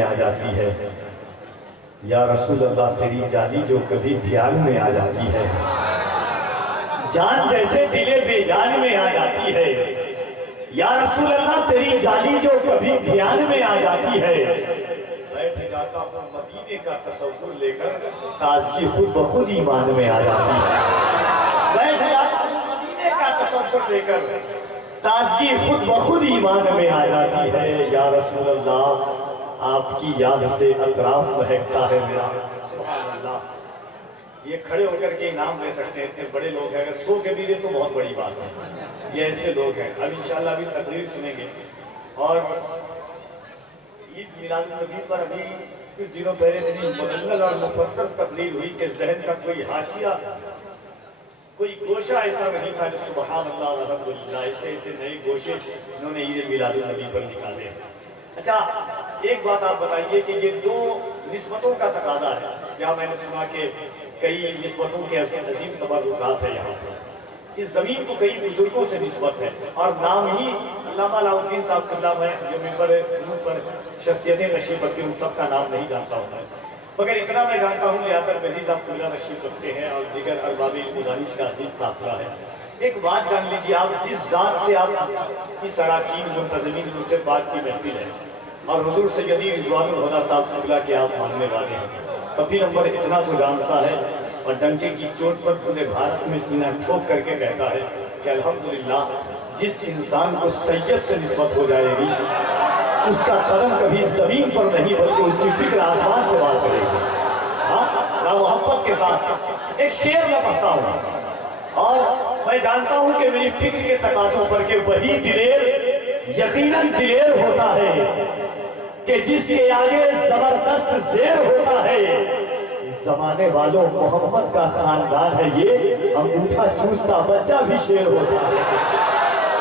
میں آ جاتی ہے، یا رسول اللہ تیری جالی جو کبھی دھیان میں آ جاتی ہے، جان جیسے دل بے جان میں آ جاتی ہے، یا رسول اللہ تیری جالی جو کبھی دھیان میں آ جاتی ہے، بیٹھ جاتا ہوں مدینے کا تصور لے کر، تازگی خود بخود ایمان میں آ جاتی ہے، بیٹھ جاتا ہوں مدینے کا تصور لے کر، تازگی خود بخود ایمان میں آ جاتی ہے، یا رسول اللہ آپ کی یاد سے اطراف مہکتا ہے میرا، سبحان اللہ۔ یہ کھڑے ہو کر کے انعام لے سکتے ہیں، اتنے بڑے لوگ ہیں، اگر سو کے بھی دے تو بہت بڑی بات ہے، یہ ایسے لوگ ہیں۔ اب انشاءاللہ ابھی تقریر سنیں گے، اور عید میلاد النبی پر ابھی کچھ دنوں پہلے میری مکمل اور مفصل تقریر ہوئی کہ ذہن کا کوئی حاشیہ، کوئی گوشہ ایسا نہیں تھا جو سبحان اللہ والحمدللہ، ایسے ایسے نئے گوشے انہوں نے عید میلاد النبی پر نکالے۔ اچھا ایک بات آپ بتائیے کہ یہ دو نسبتوں کا تقاضا ہے، یہاں میں نے سنا کہ کئی نسبتوں کے عظیم تبرکات ہیں یہاں پر، اس زمین کو کئی بزرگوں سے نسبت ہے، اور نام ہی علامہ علاء الدین صاحب قبلہ میں جو منبر نور پر شخصیتیں تشریف رکھتے ہیں ان سب کا نام نہیں جانتا ہوں میں، مگر اتنا میں جانتا ہوں کہ آتر مہدی صاحب قبلہ تشریف رکھتے ہیں اور دیگر ارباب علم و دانش کا عظیم قافلہ ہے۔ ایک بات جان لیجیے، آپ جس ذات سے آپ اس اراکین منتظمین ان سے بات کی محفل ہے، اور حضور سیدی رضوان الہدیٰ صاحب قبلہ کے آپ ماننے والے ہیں، کفیل انور اتنا تو جانتا ہے اور ڈنکے کی چوٹ پر پورے بھارت میں سینہ ٹھوک کر کے کہتا ہے کہ الحمدللہ جس انسان کو سید سے نسبت ہو جائے گی اس کا قدم کبھی زمین پر نہیں بلکہ اس کی فکر آسمان سے بات کرے گی۔ ہاں محبت کے ساتھ ایک شعر میں پڑھتا ہوں، اور میں جانتا ہوں کہ میری فکر کے تقاضوں پر کہ وہی دلیر یقیناً دلیر ہوتا ہے کہ جس کے آگے زبردست زیر ہوتا ہے، زمانے والوں محمد کا خاندان ہے یہ، انگوٹھا چوستا بچہ بھی شیر ہوتا ہے،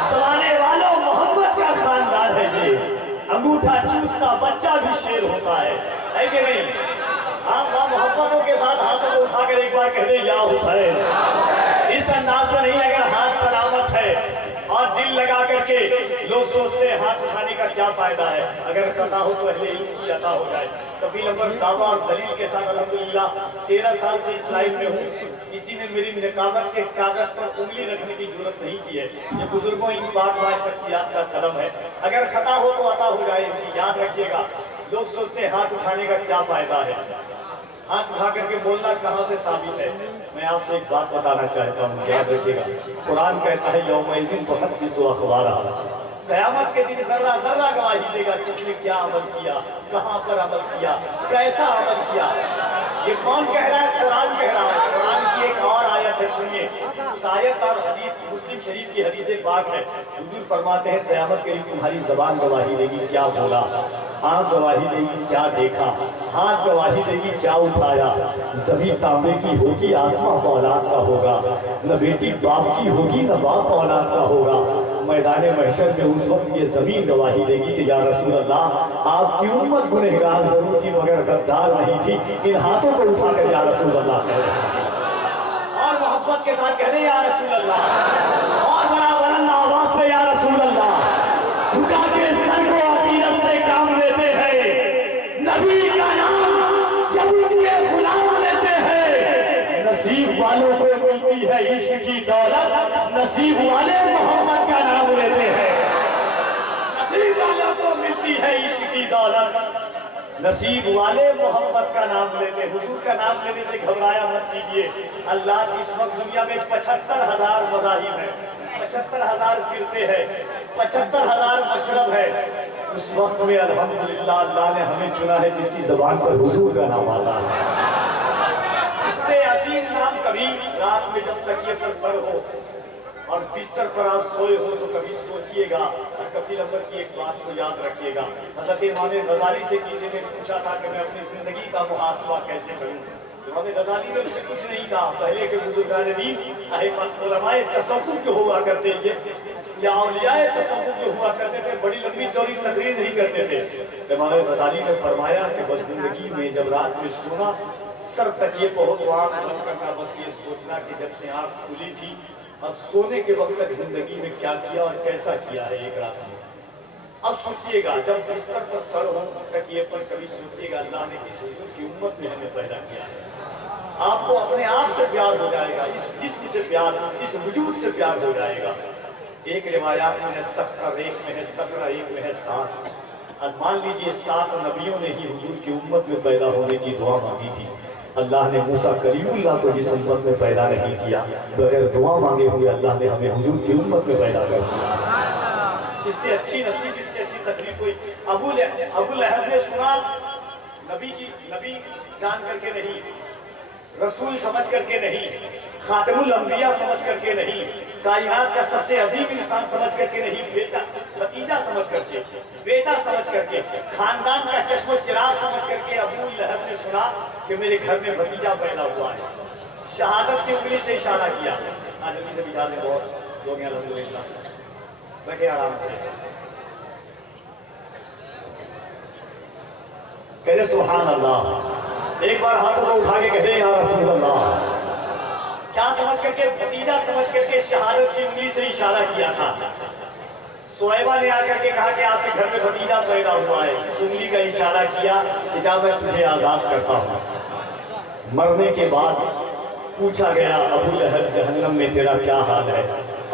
زمانے والوں محمد کا خاندان ہے یہ، انگوٹھا چوستا بچہ بھی شیر ہوتا ہے کہ نہیں؟ ہاں محبتوں کے ساتھ ہاتھوں کو اٹھا کر ایک بار کہہ دیں یا حسین، اس انداز میں نہیں، اگر ہاتھ سلامت ہے اور دل لگا کر کے لوگ سوچتے ہیں ہاتھ اٹھانے کا کیا فائدہ ہے، اگر خطا ہو تو اہل علم کی عطا ہو جائے۔ کفیل انور دعویٰ اور دلیل کے ساتھ الحمدللہ 13 سال سے اس لائن میں ہوں، کسی نے میری نقابت کے کاغذ پر انگلی رکھنے کی جرات نہیں کی ہے، یہ بزرگوں ان پاک باز شخصیات کا قدم ہے، اگر خطا ہو تو عطا ہو جائے گی۔ یاد رکھیے گا، لوگ سوچتے ہیں ہاتھ اٹھانے کا کیا فائدہ ہے، ہاتھ اٹھا کر کے بولنا کہاں سے ثابت ہے؟ میں آپ سے ایک بات بتانا چاہتا ہوں، یاد رکھیے گا، قرآن کہتا ہے یومئذ تحدث اخبارہا، قیامت کے دن ذرہ ذرہ گواہی دے گا کہ اس نے کیا عمل کیا، کہاں پر عمل کیا، کیسا عمل کیا۔ یہ کون کہہ رہا ہے؟ قرآن کہہ رہا ہے۔ قرآن کی ایک اور آیت ہے، سنیے، اس آیت اور حدیث مسلم شریف کی حدیث پاک ہے، حضور فرماتے ہیں قیامت کے دن تمہاری زبان گواہی دے گی کیا بولا، آنکھ گواہی دے گی کیا دیکھا، ہاتھ گواہی دے گی کیا اٹھایا، زمین تانبے کی ہوگی آسمان اولاد کا ہوگا، نہ بیٹی باپ کی ہوگی نہ باپ اولاد کا ہوگا، میدان محشر میں اس وقت یہ زمین گواہی دے گی کہ یا رسول اللہ آپ کی امت گنہگار ضرور تھی مگر غدار نہیں تھی، ان ہاتھوں کو اٹھا کر یا رسول اللہ کہہ دیں، اور محبت کے ساتھ کہہ دیں یا رسول اللہ، اور ذرا بلند آواز سے یا رسول اللہ، جھکا کے سر کو عقیدت سے کام لیتے ہیں، نبی کا نام جب ان کے غلام لیتے ہیں، نصیب والوں کو ملتی ہے عشق کی دولت، نصیب والے محمد کا نام لیتے ہیں، نصیب والوں کو ملتی ہے عشق کی دولت، نصیب والے محمد کا نام لیتے ہیں۔ حضور کا نام لینے سے گھبرایا مت کیجئے، اللہ اس وقت دنیا میں 75,000 مذاہب ہیں، 75,000 فرقے ہیں، 75,000 مشرب ہے، اس وقت میں الحمدللہ اللہ نے ہمیں چنا ہے جس کی زبان پر حضور کا نام آتا ہے، اس سے عظیم نام کبھی رات میں جب تکیے پر سر ہو اور بستر پر آپ سوئے ہو تو کبھی سوچئے گا، اور کفیل انور کی ایک بات کو یاد رکھیے گا، حضرت امام غزالی سے کسی نے پوچھا تھا کہ میں اپنی زندگی کا محاسبہ کیسے کروں، امام غزالی نے اس سے کچھ نہیں کہا، پہلے کے بزرگان دین علماء تصوف جو ہوا کرتے تھے یا اولیاء تصوف جو ہوا کرتے تھے بڑی لمبی چوڑی تقریر نہیں کرتے تھے، امام غزالی نے فرمایا کہ بس زندگی میں جب رات میں سونا سر تکیے پہ ہو تو آنکھ بند کرنا، بس یہ سوچنا کہ جب سے آنکھ کھلی تھی اب سونے کے وقت تک زندگی میں کیا کیا اور کیسا کیا ہے ایک رات میں، اب سوچئے گا جب بستر پر سر ہو تکیے پر کبھی سوچئے گا اللہ نے کس حضور کی امت میں ہمیں پیدا کیا ہے۔ آپ کو اپنے آپ سے پیار ہو جائے گا، اس جسم سے پیار، اس وجود سے پیار ہو جائے گا۔ ایک روایات میں ہے 70، ایک میں ہے 17، ایک میں ہے 7۔ اور مان لیجئے 7 نبیوں نے ہی حضور کی امت میں پیدا ہونے کی دعا مانگی تھی۔ اللہ نے موسیٰ کلیم اللہ کو جس امت میں پیدا نہیں کیا، بغیر دعا مانگے ہوئے اللہ نے ہمیں حضور کی امت میں پیدا کر دیا۔ اس سے اچھی نصیب، اس سے اچھی تکلیف کوئی۔ ابو لہب نے سنا، نبی جان کر کے نہیں، رسول سمجھ کر کے نہیں، خاتم الانبیاء سمجھ کر کے نہیں، کائنات کا سب سے عظیم انسان سمجھ کر کے نہیں، بیٹا بھتیجا سمجھ کر کے، بیٹا سمجھ کر کے، خاندان کا چشم و چراغ سمجھ کر کے ابو لہب نے سنا کہ میرے گھر میں بھتیجا پیدا ہوا ہے، شہادت کی انگلی سے اشارہ کیا۔ آج جلدی سے بچار میں بہت لوگ ہیں الحمدللہ، بیٹھے آرام سے، کہتے سبحان اللہ، ایک بار ہاتھوں کو اٹھا کے کہتے یا رسول اللہ۔ کیا سمجھ کر کے؟ بھتیجا سمجھ کر کے شہادت کی انگلی سے اشارہ کیا تھا۔ سویبہ نے آ کر کے کہا کہ آپ کے گھر میں بھتیجا پیدا ہوا ہے، اس انگلی کا اشارہ کیا کہ جا میں تجھے آزاد کرتا ہوں۔ مرنے کے بعد پوچھا گیا ابو لہب جہنم میں تیرا کیا حال ہے؟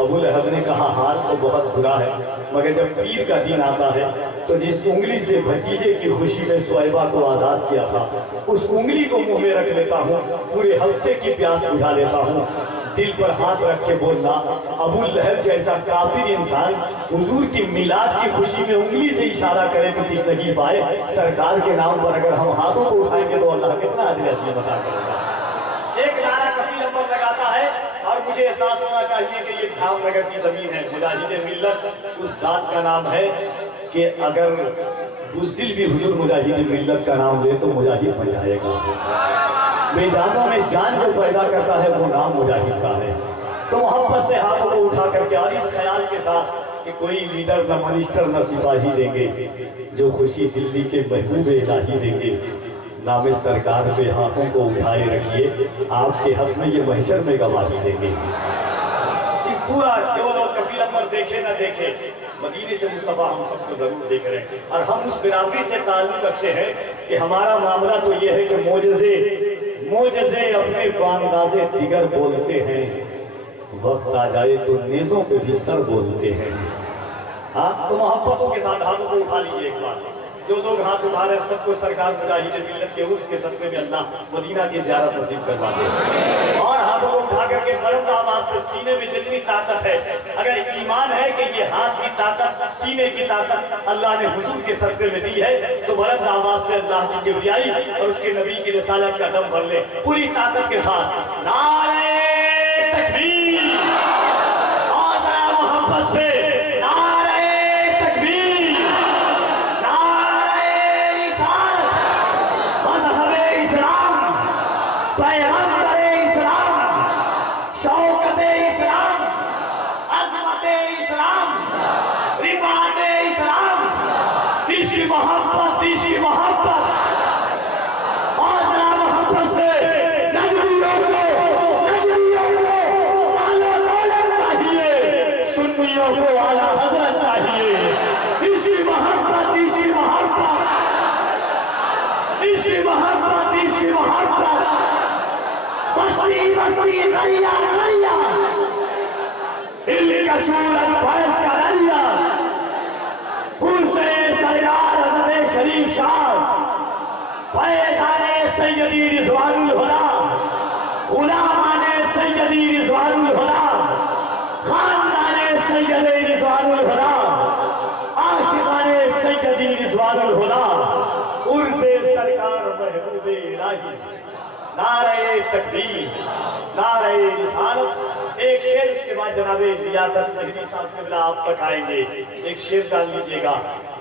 ابو لہب نے کہا حال تو بہت برا ہے، مگر جب پیر کا دن آتا ہے تو جس انگلی سے بھتیجے کی خوشی میں سویبہ کو آزاد کیا تھا، اس انگلی کو منہ میں رکھ لیتا ہوں، پورے ہفتے کی پیاس بجھا لیتا ہوں۔ دل پر ہاتھ رکھ کے بولنا، ابو لہب جیسا کافر انسان حضور کی میلاد کی خوشی میں انگلی سے اشارہ کرے تو کچھ نہیں پائے، سرکار کے نام پر اگر ہم ہاتھوں کو اٹھائیں گے تو اللہ کتنا عدل عظیم عطا کرے گا۔ ایک نعرہ کفیل اکبر لگاتا ہے، اور مجھے احساس ہونا چاہیے کہ یہ دھام نگر کی زمین ہے، مجاہد ملت اس ذات کا نام ہے کہ اگر بزدل بھی حضور مجاہد ملت کا نام لے تو مجاہد بن جائے گا۔ بے جانوں میں جان جو پیدا کرتا ہے وہ نام مجاہد کا ہے۔ تو محبت سے ہاتھوں کو اٹھا کر کے اور اس خیال کے ساتھ کہ کوئی لیڈر نہ منسٹر نہ سپاہی دیں گے، جو خوشی دلی کے محبوب الہی دیں گے، نام سرکار پہ ہاتھوں کو اٹھائے رکھیے، آپ کے حق میں یہ محشر میں گواہی دیں گے۔ پورا جو لوگ کفیل اکبر دیکھے نہ دیکھے، مدینے سے مصطفیٰ ہم سب کو ضرور دیکھ رہے ہیں، اور ہم اس برادری سے تعلق رکھتے ہیں کہ ہمارا معاملہ تو یہ ہے کہ معجزے اپنے بانداز دیگر بولتے ہیں، وقت آ جائے تو نیزوں پہ بھی سر بولتے ہیں۔ ہاں تو محبتوں کے ساتھ ہاتھوں کو اٹھا لیجئے ایک بار۔ جو لوگ ہاتھ اٹھا رہے ہیں سب کو سرکار مجاہد ملت کے عرس کے صدقے میں اللہ مدینہ کی زیارت نصیب کروا دے، اور ہاتھوں کو اٹھا کر کے بلند آواز سے سینے میں جتنی طاقت ہے، اگر ایمان ہے کہ یہ ہاتھ کی طاقت، سینے کی طاقت اللہ نے حضور کے صدقے میں دی ہے، تو بلند آواز سے اللہ کی کبریائی اور اس کے نبی کی رسالت کا دم بھر لے پوری طاقت کے ساتھ، نعرہ تکبیر، اور ذرا محبت سے شریف شاہ فیضان سیدی رضوان الہدا، غلامان سیدی رضوان الہدا، خاندان سیدی رضوان الہدا، عاشقان سیدی رضوان الہدا، عرس سرکار محبوب الہی، نعرہ تکبیر، نعرہ رسالت۔ ایک شعر اس کے بعد جناب لیاقت مہدی صاحب قبلہ آپ تک آئیں گے، ایک شعر ڈال لیجئے گا۔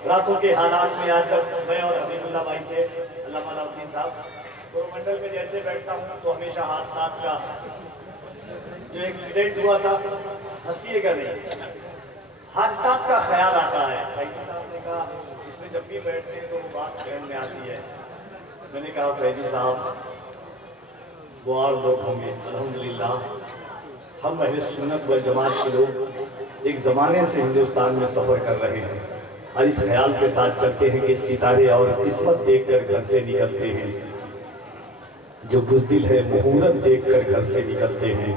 راتوں کے حالات میں آج جب میں اور حبیب اللہ بھائی تھے، علامہ علاؤالدین صاحب، کورومنڈل میں جیسے بیٹھتا ہوں تو ہمیشہ حادثات کا جو ایکسیڈنٹ ہوا تھا، ہنسیے گا نہیں، حادثات کا خیال آتا ہے۔ بھائی صاحب نے کہا اس میں جب بھی بیٹھتے ہیں تو وہ بات ذہن میں آتی ہے۔ میں نے کہا فیضی صاحب وہ اور لوگ ہوں گے، الحمدللہ ہم اہل سنت والجماعت کے لوگ ایک زمانے سے ہندوستان میں سفر کر رہے ہیں، اور اس خیال کے ساتھ چلتے ہیں کہ ستارے اور قسمت دیکھ کر گھر سے نکلتے ہیں، جو بزدل ہے مہورت دیکھ کر گھر سے نکلتے ہیں۔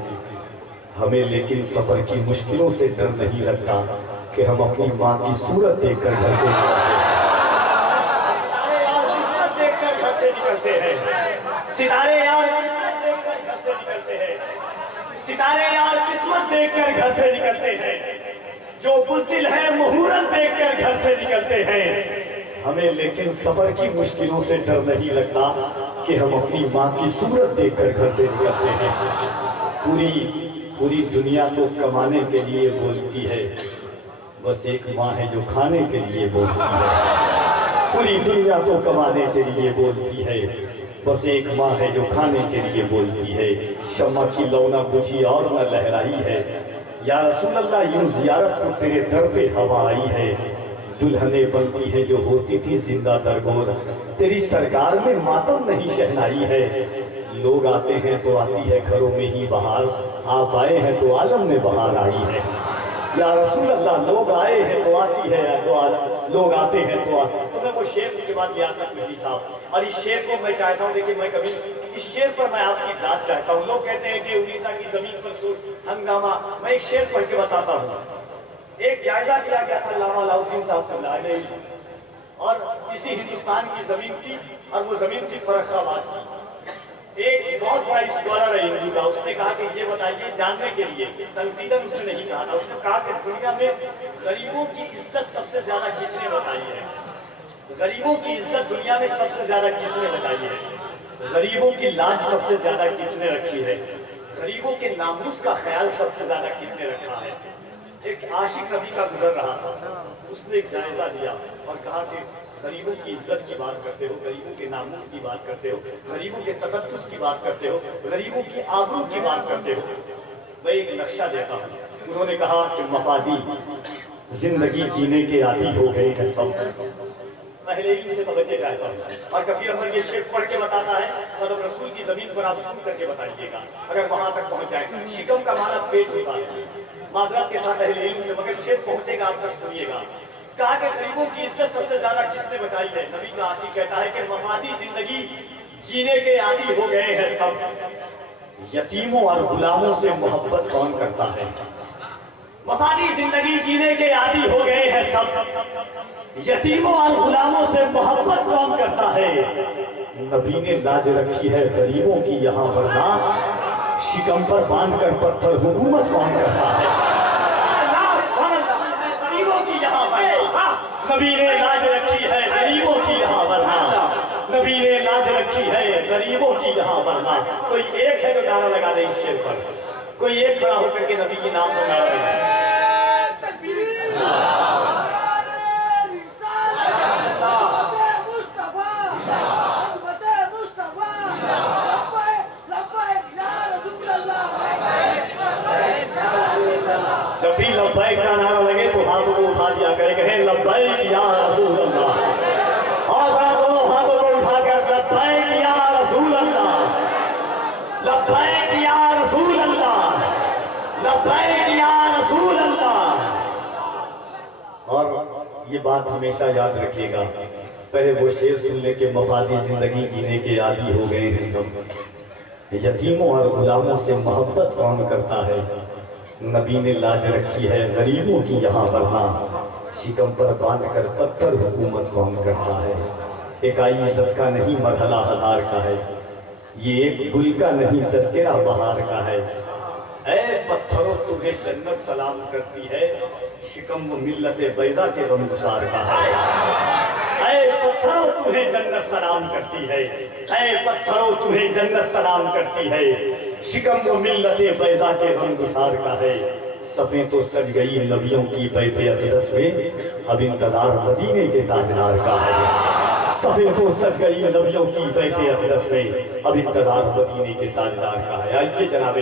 ہمیں لیکن سفر کی مشکلوں سے ڈر نہیں لگتا کہ ہم اپنی ماں کی صورت دیکھ کر گھر سے نکلتے ہیں۔ ستارے یار ستارے یار قسمت دیکھ کر گھر سے نکلتے ہیں، جو بزدل ہے مہورت دیکھ کر گھر سے نکلتے ہیں۔ ہمیں لیکن سفر کی مشکلوں سے ڈر نہیں لگتا کہ ہم اپنی ماں کی صورت دیکھ کر گھر سے نکلتے ہیں۔ پوری دنیا تو کمانے کے لیے بولتی ہے، بس ایک ماں ہے جو کھانے کے لیے بولتی ہے۔ پوری دنیا تو کمانے کے لیے بولتی ہے، بس ایک ماں ہے جو کھانے کے لیے بولتی ہے۔ شمع کی لو نہ بجھی اور نہ لہرائی ہے، یا رسول اللہ یوں زیارت کو تیرے در پہ ہوا آئی ہے۔ دلہنیں بنتی ہیں جو ہوتی تھی زندہ درگور، تیری سرکار میں ماتم نہیں شہنائی ہے۔ لوگ آتے ہیں تو آتی ہے گھروں میں ہی بہار، آپ آئے ہیں تو عالم میں بہار آئی ہے۔ یا رسول اللہ لوگ آئے ہیں تو آتی ہے، لوگ آتے ہیں تو میں وہ شعر اس کے بعد لیاقت مہدی صاحب، اور اس شعر کو میں چاہتا ہوں، دیکھیں میں کبھی اس شعر پر میں آپ کی داد چاہتا ہوں۔ لوگ کہتے ہیں کہ اڑیسہ کی زمین پر سور ہنگامہ، میں ایک شعر پڑھ کے بتاتا ہوں۔ ایک جائزہ دیا گیا تھا علامہ علاؤ الدین صاحب کو لائے، اور اسی ہندوستان کی زمین تھی، اور وہ زمین تھی فرخ آباد کی۔ ایک بہت بڑا اسکالر ہے ہندو کا، اس نے کہا کہ یہ بتائیے جاننے کے لیے، تنقیداً اس نے نہیں کہا تھا، اس نے کہا کہ دنیا میں غریبوں کی عزت سب سے زیادہ کس نے بتائی ہے؟ غریبوں کی عزت دنیا میں سب سے زیادہ کس نے بتائی ہے؟ غریبوں کی لاج سب سے زیادہ کس نے رکھی ہے؟ غریبوں کے ناموس کا خیال سب سے زیادہ کس نے رکھا ہے؟ ایک عاشق نبی کا گزر رہا تھا، اس نے ایک جائزہ لیا اور کہا کہ غریبوں کی عزت کی بات کرتے ہو، غریبوں کے ناموس کی بات کرتے ہو، غریبوں کے تقدس کی بات کرتے ہو، غریبوں کی آبرو کی بات کرتے ہو۔ میں ایک نقشہ دیتا ہوں۔ انہوں نے کہا کہ مفادی زندگی جینے کے عادی ہو گئے ہیں سب۔ پہلے ہی سے توجہ چاہتا ہوں، اور کفی عمر یہ شعر پڑھ کے بتاتا ہے، مطلب رسول کی زمین پر آپ سن کر کے بتائیے گا اگر وہاں تک پہنچ جائے۔ شکم کا معنی پیٹ ہوتا ہے، معذرت کے ساتھ اہل علم سے، مگر شعر پہنچے گا آپ تک سنیے گا۔ کہا کہ غریبوں کی عزت سب سے زیادہ کس نے بچائی ہے؟ نبی کا عاشق کہتا ہے کہ مفادی زندگی جینے کے عادی ہو گئے ہیں سب، یتیموں اور غلاموں سے محبت کون کرتا ہے؟ مفادی زندگی جینے کے عادی ہو گئے ہیں سب، یتیموں اور غلاموں سے محبت کون کرتا ہے؟ نبی نے لاج رکھی ہے غریبوں کی یہاں، ورنہ شکم پر باندھ کر پتھر حکومت کون کرتا ہے؟ غریبوں کی یہاں ورنہ نبی نے لاج رکھی ہے غریبوں کی یہاں، ورنہ نبی نے لاج رکھی ہے غریبوں کی یہاں، ورنہ کوئی ایک ہے جو نعرہ لگا دے اس شعر پر، کوئی ایک کھڑا ہو کر کے نبی کی نام پر نعرہ لگا دے۔ جب بھی لبیک کا نعرہ لگے تو ہاتھوں کو اٹھا دیا کرے، کہیں لبیک یا رسول اللہ، اور دونوں ہاتھوں کو اٹھا کر لبیک یا رسول اللہ، لبیک یا رسول اللہ، لبیک یا رسول اللہ۔ اور یہ بات ہمیشہ یاد رکھیے گا، پہلے وہ شعر سن لے کہ مفادی زندگی جینے کے عادی ہو گئے ہیں سب، یتیموں اور غلاموں سے محبت کون کرتا ہے؟ نبی نے لاج رکھی ہے غریبوں کی یہاں، ورنہ شکم پر باندھ کر پتھر حکومت کون کرتا ہے؟ ایک آئی عزت کا نہیں مرحلہ ہزار کا ہے، یہ ایک گل کا نہیں تذکرہ بہار کا ہے۔ اے پتھروں تمہیں جنت سلام کرتی ہے، شکم و ملت بیضا کے غمگسار کا ہے۔ اے پتھروں تمہیں جنت سلام کرتی ہے، اے پتھروں تمہیں جنت سلام کرتی ہے، شکم و ملت بیضا کے غمگسار کا ہے۔ صفیں تو سج گئی نبیوں کی بیت اقدس میں، اب انتظار مدینے کے تاجدار کا ہے۔ صفیں تو سج گئی نبیوں کی بیت اقدس میں، اب انتظار مدینے کے تاجدار کا ہے۔ آئیے جناب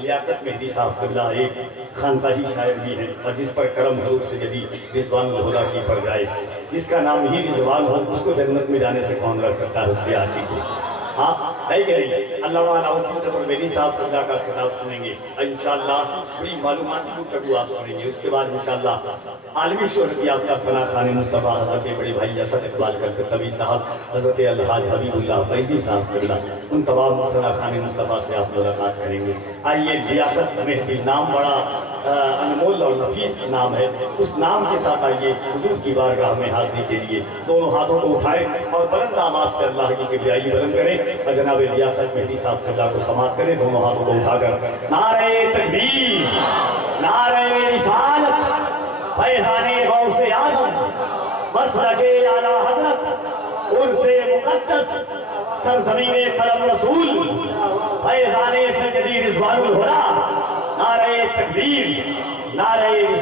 لیاقت مہدی صاحب اللہ ایک خانقاہی شاعر بھی ہیں، اور جس پر کرم حضور سے یدی رضوان الہدیٰ کی پڑ جائے، جس کا نام ہی رضوان ہو، اس کو جنت میں جانے سے کون رکھ سکتا ہے اس کے عاشق کو۔ ہاں ہے کہ نہیں؟ علامہ علاؤالدین سفروردینی صاحب قبلہ کا خطاب سنیں گے انشاءاللہ، بڑی معلوماتی گفتگو آپ سنیں گے۔ اس کے بعد انشاءاللہ عالمی شہرت یافتہ ثنا خان مصطفیٰ حضرت بڑے بھائی اسد اقبال کلکتوی صاحب، حضرت الحاج حبیب اللہ فیضی صاحب قبلہ، ان تمام ثنا خان مصطفیٰ سے آپ ملاقات کریں گے۔ آئیے، لیاقت مہدی نام بڑا انمول اور نفیس نام ہے، اس نام کے ساتھ آئیے حضور کی بارگاہ میں حاضری کے لیے دونوں ہاتھوں کو اٹھائیں اور بلند آواز سے اللہ کی کبریائی بلند کریں اور جناب لیاقت مہدی صاحب قبلہ کو سماعت کریں، دونوں ہاتھوں کو اٹھا کر نعرہ تکبیر، نعرہ رسالت، فیضان غوث اعظم، مسلک اعلیٰ حضرت، عرس مقدس، سرزمین قلم رسول، فیضان سیدی رضوان الہدیٰ، نعرہ تکبیر، نعرہ رسالت۔